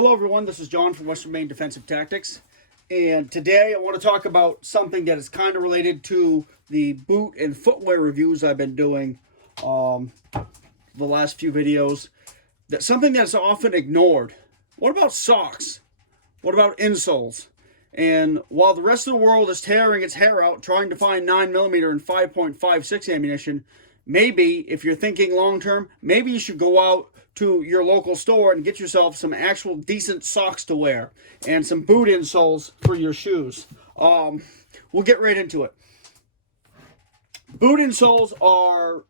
Hello everyone, this is John from Western Maine Defensive Tactics, and today I want to talk about something that is kind of related to the boot and footwear reviews I've been doing the last few videos. That's something that's often ignored. What about socks? What about insoles? And while the rest of the world is tearing its hair out trying to find 9mm and 5.56 ammunition, maybe if you're thinking long term, maybe you should go out to your local store and get yourself some actual decent socks to wear and some boot insoles for your shoes. We'll get right into it. Boot insoles are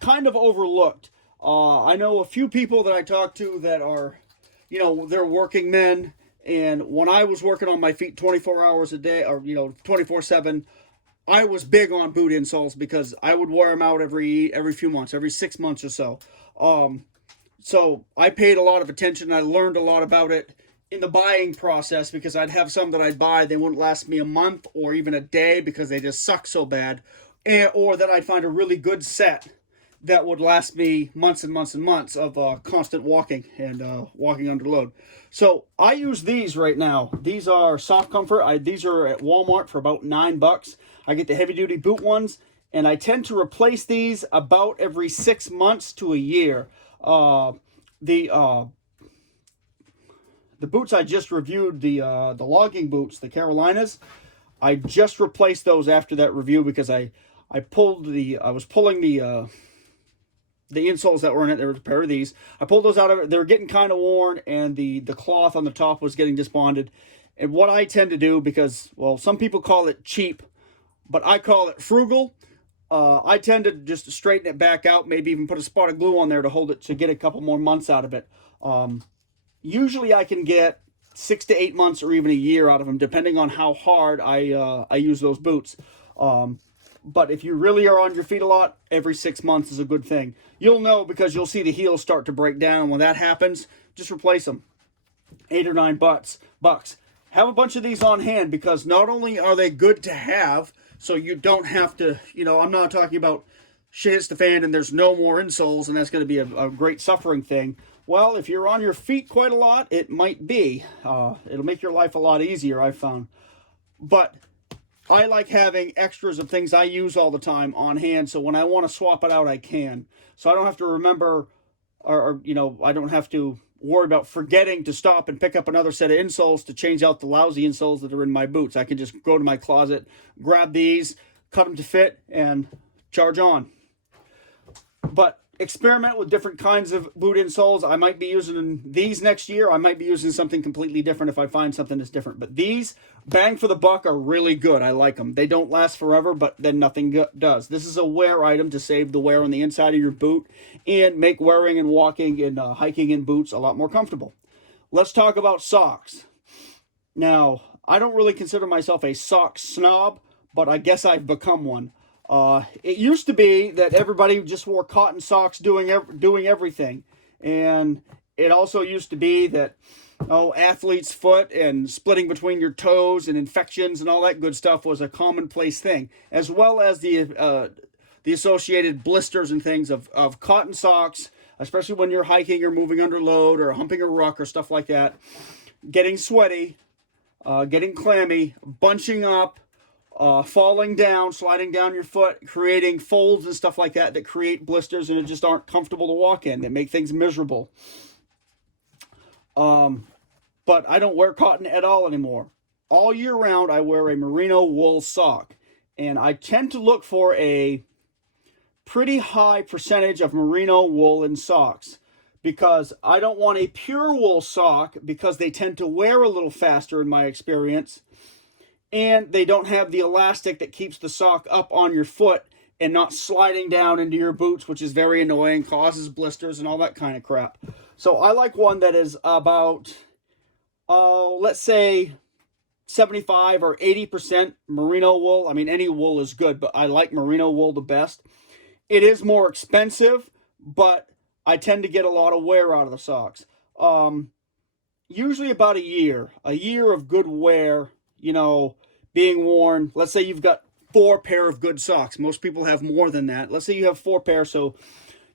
kind of overlooked. I know a few people that I talk to that are, they're working men. And when I was working on my feet 24 hours a day, or 24/7, I was big on boot insoles because I would wear them out every few months, every 6 months or so. So I paid a lot of attention. I learned a lot about it in the buying process because I'd have some that I'd buy. They wouldn't last me a month or even a day because they just suck so bad. Or that I'd find a really good set that would last me months and months and months of constant walking and walking under load. So I use these right now. These are Soft Comfort. These are at Walmart for about $9. I get the heavy duty boot ones, and I tend to replace these about every 6 months to a year. The boots I just reviewed, the logging boots, the Carolinas, I just replaced those after that review because I was pulling the insoles that were in it. There was a pair of these. I pulled those out of it. They were getting kind of worn, and the cloth on the top was getting disbonded. And what I tend to do, because, well, some people call it cheap, but I call it frugal. I tend to just straighten it back out, maybe even put a spot of glue on there to hold it to get a couple more months out of it. Usually I can get 6 to 8 months or even a year out of them, depending on how hard I use those boots. But if you really are on your feet a lot, every 6 months is a good thing. You'll know because you'll see the heels start to break down. When that happens, just replace them. $8 or $9 bucks. Have a bunch of these on hand because not only are they good to have, so you don't have to, I'm not talking about shit hits the fan and there's no more insoles and that's going to be a great suffering thing. Well, if you're on your feet quite a lot, it might be. It'll make your life a lot easier, I've found. But I like having extras of things I use all the time on hand, so when I want to swap it out, I can. So I don't have to remember, or I don't have to worry about forgetting to stop and pick up another set of insoles to change out the lousy insoles that are in my boots. I can just go to my closet, grab these, cut them to fit, and charge on. But experiment with different kinds of boot insoles. I might be using these next year. I might be using something completely different if I find something that's different. But these, bang for the buck, are really good. I like them. They don't last forever, but then nothing does. This is a wear item to save the wear on the inside of your boot and make wearing and walking and hiking in boots a lot more comfortable. Let's talk about socks. Now, I don't really consider myself a sock snob, but I guess I've become one. It used to be that everybody just wore cotton socks doing everything. And it also used to be that, athlete's foot and splitting between your toes and infections and all that good stuff was a commonplace thing, as well as the associated blisters and things of cotton socks, especially when you're hiking or moving under load or humping a rock or stuff like that, getting sweaty, getting clammy, bunching up, falling down, sliding down your foot, creating folds and stuff like that create blisters and it just aren't comfortable to walk in. That make things miserable. But I don't wear cotton at all anymore. All year round, I wear a merino wool sock. And I tend to look for a pretty high percentage of merino wool in socks because I don't want a pure wool sock because they tend to wear a little faster in my experience. And they don't have the elastic that keeps the sock up on your foot and not sliding down into your boots, which is very annoying, causes blisters and all that kind of crap. So I like one that is about, let's say 75 or 80% merino wool. I mean, any wool is good, but I like merino wool the best. It is more expensive, but I tend to get a lot of wear out of the socks. Usually about a year of good wear, being worn. Let's say you've got 4 pair of good socks. Most people have more than that. Let's say you have 4 pair, so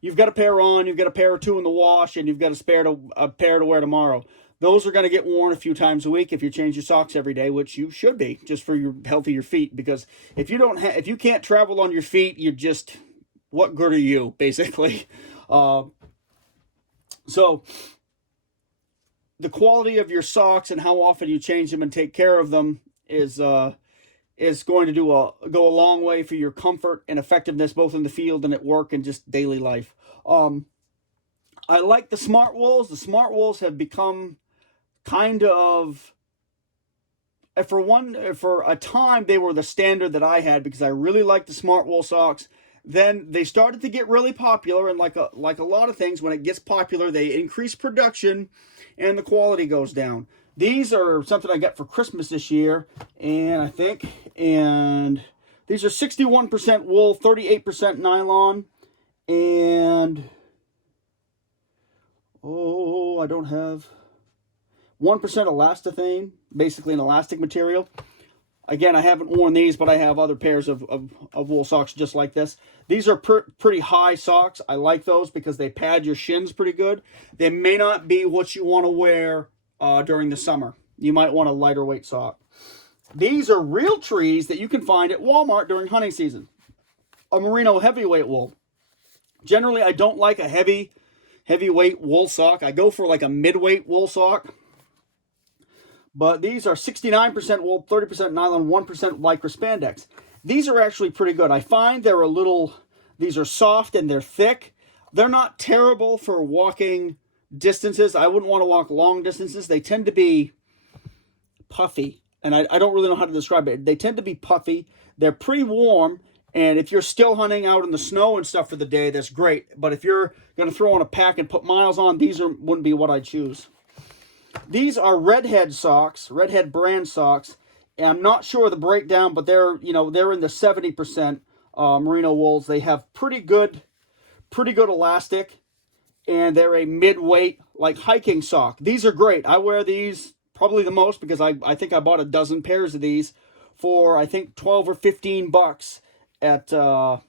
you've got a pair on, you've got a pair or 2 in the wash, and you've got a pair to wear tomorrow. Those are going to get worn a few times a week if you change your socks every day, which you should be, just for your health of your feet. Because if you can't travel on your feet, you're just, what good are you, basically? So the quality of your socks and how often you change them and take care of them is going to go a long way for your comfort and effectiveness, both in the field and at work and just daily life. I like the Smart Wools. The Smart Wools have become kind of, for a time, they were the standard that I had because I really liked the Smart Wool socks. Then they started to get really popular, and like a lot of things, when it gets popular, they increase production and the quality goes down. These are something I got for Christmas this year, and these are 61% wool, 38% nylon, and I don't have 1% elastane, basically an elastic material. Again, I haven't worn these, but I have other pairs of wool socks just like this. These are pretty high socks. I like those because they pad your shins pretty good. They may not be what you want to wear during the summer. You might want a lighter weight sock. These are real trees that you can find at Walmart during hunting season. A merino heavyweight wool. Generally, I don't like a heavyweight wool sock. I go for like a midweight wool sock. But these are 69% wool, 30% nylon, 1% lycra spandex. These are actually pretty good. I find these are soft and they're thick. They're not terrible for walking distances. I wouldn't want to walk long distances. They tend to be puffy, and I don't really know how to describe it. They tend to be puffy. They're pretty warm, and if you're still hunting out in the snow and stuff for the day, that's great. But if you're going to throw on a pack and put miles on, wouldn't be what I'd choose. These are Redhead socks, Redhead brand socks, and I'm not sure of the breakdown, but they're in the 70% merino wools. They have pretty good elastic, and they're a mid-weight, like hiking sock. These are great. I wear these probably the most because I think I bought a dozen pairs of these for, I think, 12 or 15 bucks at, I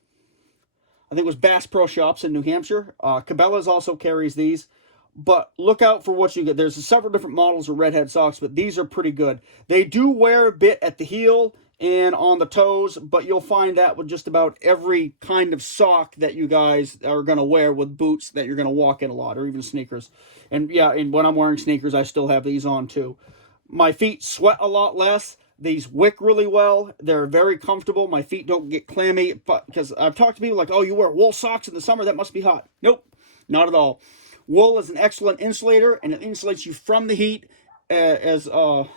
think it was Bass Pro Shops in New Hampshire. Cabela's also carries these. But look out for what you get. There's several different models of Redhead socks, but these are pretty good. They do wear a bit at the heel and on the toes, but you'll find that with just about every kind of sock that you guys are going to wear with boots that you're going to walk in a lot, or even sneakers. And yeah, and when I'm wearing sneakers, I still have these on too. My feet sweat a lot less. These wick really well. They're very comfortable. My feet don't get clammy, but because I've talked to people like, oh, you wear wool socks in the summer, that must be hot. Nope, not at all. Wool is an excellent insulator, and it insulates you from the heat as well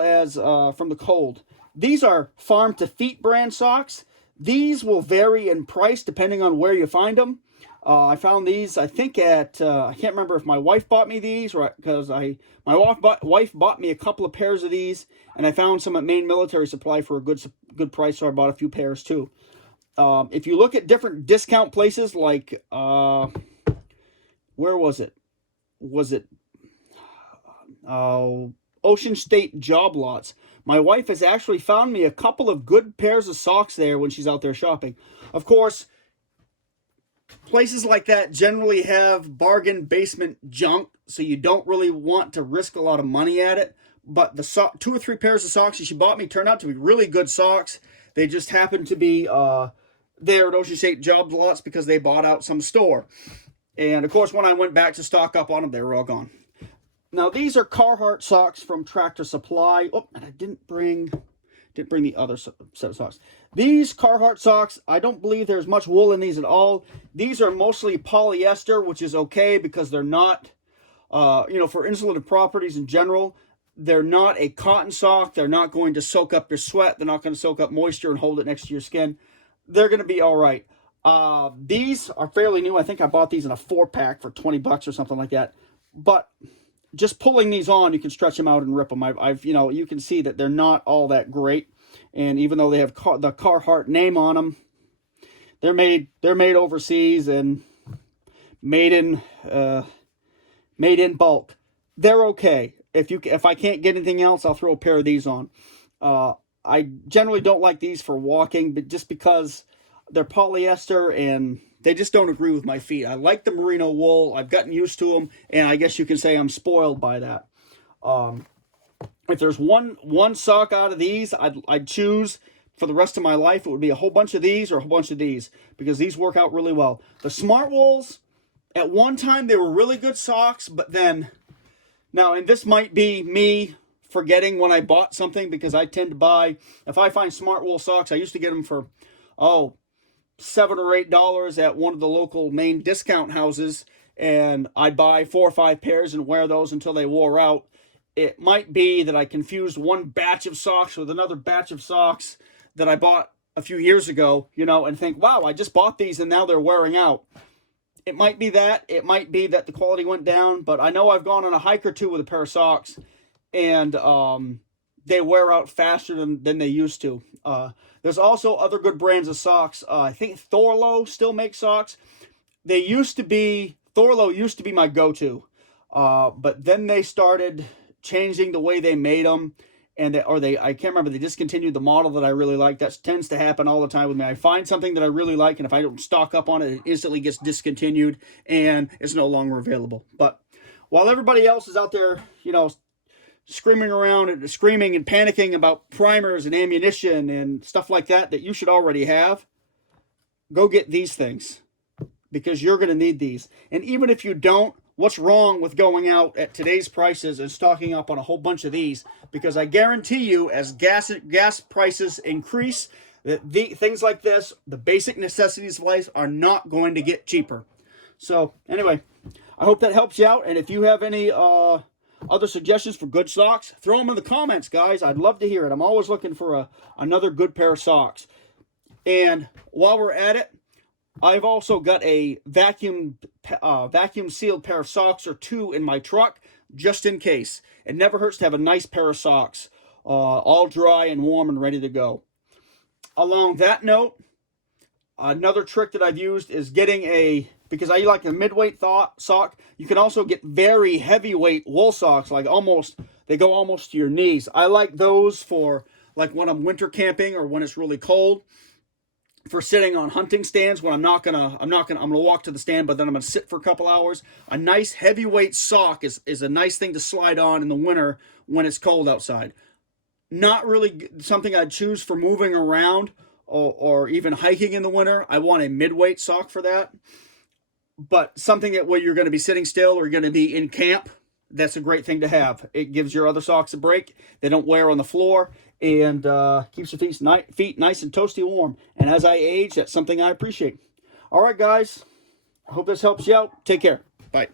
as from the cold. These are Farm to Feet brand socks. These will vary in price depending on where you find them. I found these, I think, at, I can't remember if my wife bought me these, or because my wife bought me a couple of pairs of these, and I found some at Maine Military Supply for a good price, so I bought a few pairs too. If you look at different discount places like... where was it? Was it Ocean State Job Lots? My wife has actually found me a couple of good pairs of socks there when she's out there shopping. Of course, places like that generally have bargain basement junk, so you don't really want to risk a lot of money at it. But the 2 or 3 pairs of socks that she bought me turned out to be really good socks. They just happened to be there at Ocean State Job Lots because they bought out some store. And, of course, when I went back to stock up on them, they were all gone. Now, these are Carhartt socks from Tractor Supply. Oh, and I didn't bring the other set of socks. These Carhartt socks, I don't believe there's much wool in these at all. These are mostly polyester, which is okay because they're not, for insulative properties in general, they're not a cotton sock. They're not going to soak up your sweat. They're not going to soak up moisture and hold it next to your skin. They're going to be all right. These are fairly new. I think I bought these in a 4-pack for 20 bucks or something like that. But just pulling these on, you can stretch them out and rip them. You can see that they're not all that great. And even though they have the Carhartt name on them, they're made overseas and made in bulk. They're okay. If I can't get anything else, I'll throw a pair of these on. I generally don't like these for walking, but just because they're polyester and they just don't agree with my feet. I like the merino wool. I've gotten used to them, and I guess you can say I'm spoiled by that. If there's one sock out of these, I'd choose for the rest of my life, it would be a whole bunch of these or a whole bunch of these, because these work out really well. The Smart Wools, at one time, they were really good socks, but then, now, and this might be me forgetting when I bought something, because I tend to buy, if I find Smart Wool socks, I used to get them for, $7 or $8 at one of the local main discount houses, and I'd buy 4 or 5 pairs and wear those until they wore out. It might be that I confused one batch of socks with another batch of socks that I bought a few years ago, and think, wow, I just bought these and now they're wearing out. It might be that. It might be that the quality went down, but I know I've gone on a hike or two with a pair of socks, and they wear out faster than they used to. There's also other good brands of socks. I think Thorlo still makes socks. Thorlo used to be my go-to, but then they started changing the way they made them, and I can't remember, they discontinued the model that I really like. That tends to happen all the time with me. I find something that I really like, and if I don't stock up on it, it instantly gets discontinued, and it's no longer available. But while everybody else is out there, screaming and panicking about primers and ammunition and stuff like that you should already have, go get these things, because you're going to need these. And even if you don't, what's wrong with going out at today's prices and stocking up on a whole bunch of these? Because I guarantee you, as gas prices increase, that things like this, the basic necessities of life, are not going to get cheaper. So anyway, I hope that helps you out. And if you have any other suggestions for good socks, throw them in the comments, guys. I'd love to hear it. I'm always looking for another good pair of socks. And while we're at it, I've also got a vacuum sealed pair of socks or two in my truck, just in case. It never hurts to have a nice pair of socks, all dry and warm and ready to go. Along that note, another trick that I've used is getting because I like a midweight sock, you can also get very heavyweight wool socks, they go almost to your knees. I like those for like when I'm winter camping or when it's really cold. For sitting on hunting stands when I'm gonna walk to the stand, but then I'm gonna sit for a couple hours. A nice heavyweight sock is a nice thing to slide on in the winter when it's cold outside. Not really something I'd choose for moving around or even hiking in the winter. I want a midweight sock for that. But something where you're going to be sitting still or you're going to be in camp, that's a great thing to have. It gives your other socks a break. They don't wear on the floor, and keeps your feet nice and toasty warm. And as I age, that's something I appreciate. All right, guys. I hope this helps you out. Take care. Bye.